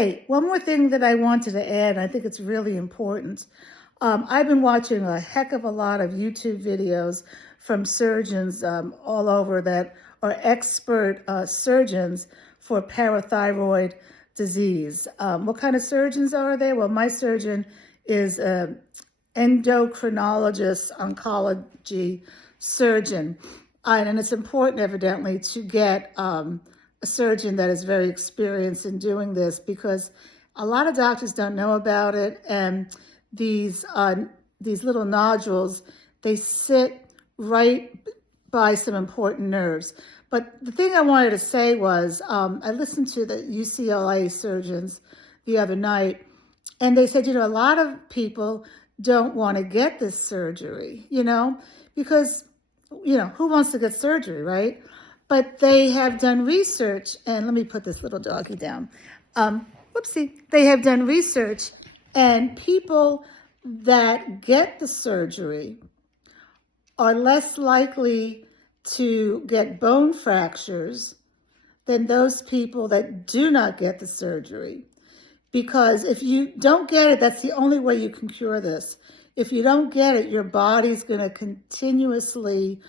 Okay, one more thing that I wanted to add, I think it's really important. I've been watching a heck of a lot of YouTube videos from surgeons all over that are expert surgeons for parathyroid disease. What kind of surgeons are they? Well, my surgeon is an endocrinologist, oncology surgeon. And it's important, evidently, to get a surgeon that is very experienced in doing this, because a lot of doctors don't know about it, and these little nodules, they sit right by some important nerves. But the thing I wanted to say was, I listened to the UCLA surgeons the other night, and they said, a lot of people don't want to get this surgery, because, who wants to get surgery, right? But they have done research, and let me put this little doggy down. Whoopsie. They have done research, and people that get the surgery are less likely to get bone fractures than those people that do not get the surgery. Because if you don't get it, that's the only way you can cure this. If you don't get it, your body's going to continuously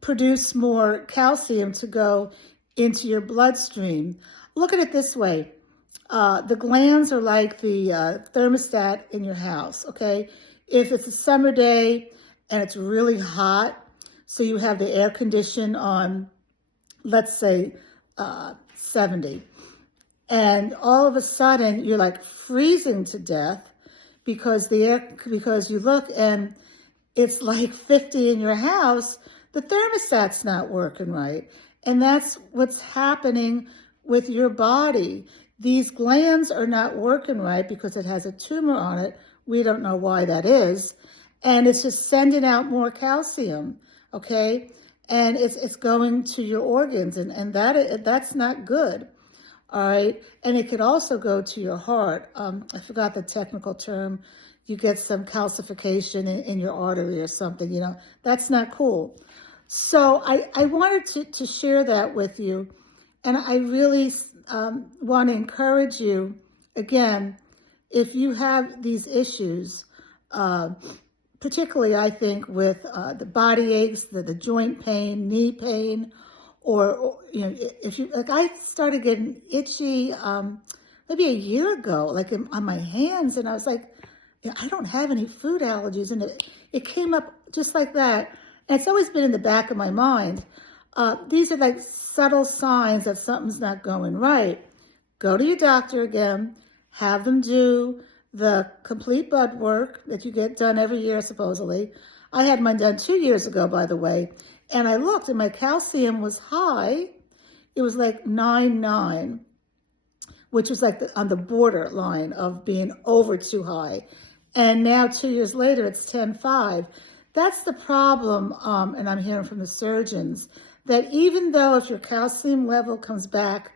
produce more calcium to go into your bloodstream. Look at it this way. The glands are like the thermostat in your house, okay? If it's a summer day and it's really hot, so you have the air condition on, let's say, 70, and all of a sudden you're like freezing to death because you look and it's like 50 in your house, the thermostat's not working right. And that's what's happening with your body. These glands are not working right because it has a tumor on it. We don't know why that is. And it's just sending out more calcium, okay? And it's going to your organs, and that's not good, all right? And it could also go to your heart. I forgot the technical term. You get some calcification in your artery or something, That's not cool. So I wanted to share that with you. And I really want to encourage you, again, if you have these issues, particularly I think with the body aches, the joint pain, knee pain, or if you, like I started getting itchy maybe a year ago, like on my hands, and I was like, I don't have any food allergies, and it came up just like that. And it's always been in the back of my mind. These are like subtle signs that something's not going right. Go to your doctor again, have them do the complete blood work that you get done every year, supposedly. I had mine done 2 years ago, by the way, and I looked and my calcium was high. It was like 9.9, which was like on the borderline of being over too high. And now 2 years later, it's 10.5. That's the problem, and I'm hearing from the surgeons, that even though if your calcium level comes back,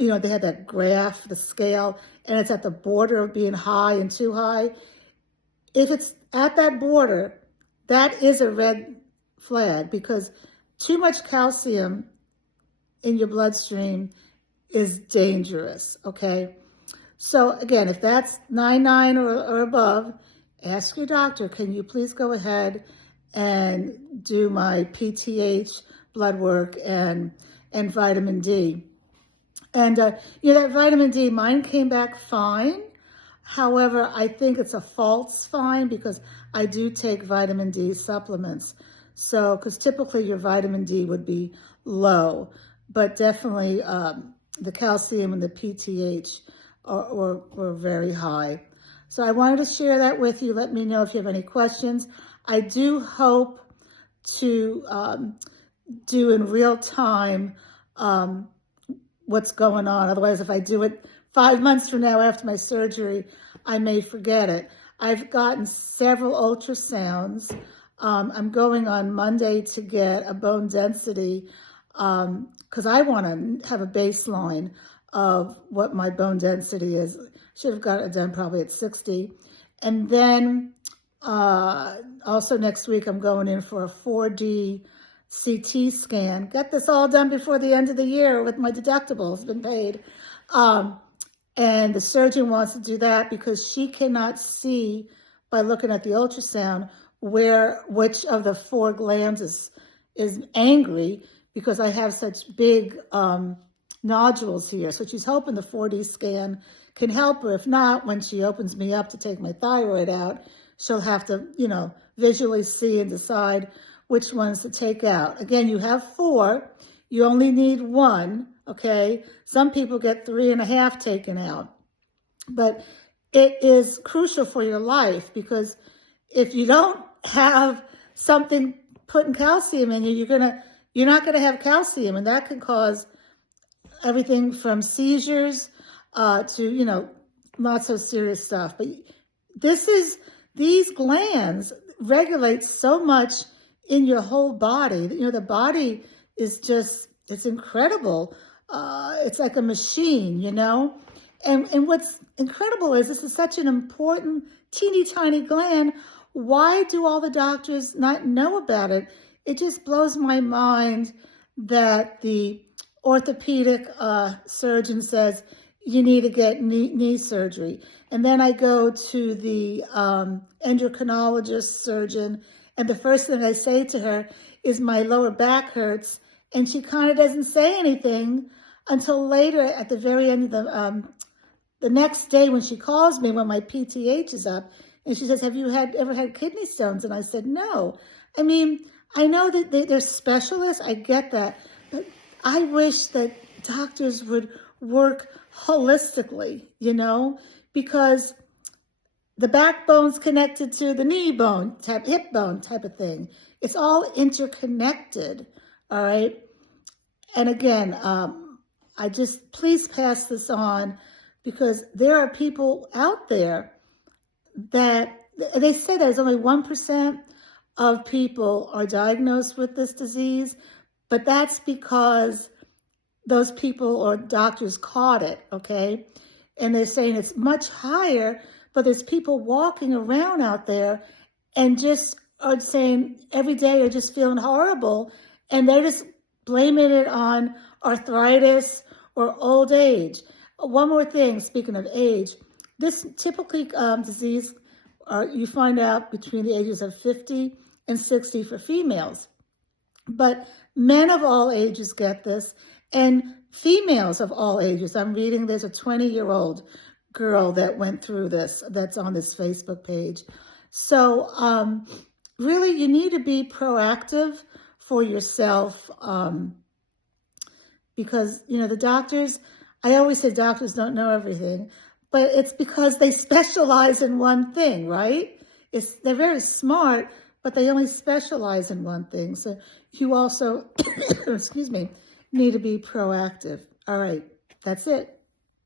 they had that graph, the scale, and it's at the border of being high and too high, if it's at that border, that is a red flag, because too much calcium in your bloodstream is dangerous, okay? So again, if that's 9.9 or above, ask your doctor, can you please go ahead and do my PTH blood work and vitamin D. And, that vitamin D, mine came back fine. However, I think it's a false fine because I do take vitamin D supplements. So, because typically your vitamin D would be low, but definitely the calcium and the PTH were very high. So I wanted to share that with you. Let me know if you have any questions. I do hope to do in real time what's going on. Otherwise, if I do it 5 months from now after my surgery, I may forget it. I've gotten several ultrasounds. I'm going on Monday to get a bone density because I want to have a baseline of what my bone density is. Should have got it done probably at 60. And then also next week, I'm going in for a 4D CT scan. Get this all done before the end of the year with my deductibles been paid. And the surgeon wants to do that because she cannot see by looking at the ultrasound which of the 4 glands is angry, because I have such big nodules here. So she's hoping the 4D scan can help her. If not, when she opens me up to take my thyroid out, she'll have to, visually see and decide which ones to take out. Again, you have 4. You only need 1, okay? Some people get 3.5 taken out. But it is crucial for your life, because if you don't have something putting calcium in you, you're not gonna have calcium, and that can cause everything from seizures to not so serious stuff. But these glands regulate so much in your whole body. The body is it's incredible. It's like a machine, And what's incredible is this is such an important, teeny tiny gland. Why do all the doctors not know about it? It just blows my mind that the orthopedic surgeon says you need to get knee surgery. And then I go to the endocrinologist surgeon, and the first thing I say to her is my lower back hurts, and she kind of doesn't say anything until later at the very end of the next day when she calls me when my PTH is up, and she says, have you ever had kidney stones? And I said, no. I mean, I know that they're specialists, I get that, but I wish that doctors would work holistically, because the backbone's connected to the knee bone, hip bone type of thing. It's all interconnected, all right? And again, please pass this on, because there are people out there that, they say that only 1% of people are diagnosed with this disease, but that's because those people or doctors caught it, okay? And they're saying it's much higher, but there's people walking around out there and just are saying every day they're just feeling horrible, and they're just blaming it on arthritis or old age. One more thing, speaking of age, this typically disease you find out between the ages of 50 and 60 for females. But men of all ages get this, and females of all ages. I'm reading there's a 20-year-old girl that went through this, that's on this Facebook page. So really, you need to be proactive for yourself, because, the doctors, I always say doctors don't know everything, but it's because they specialize in one thing, right? They're very smart, but they only specialize in one thing. So you also, excuse me, need to be proactive. All right, that's it.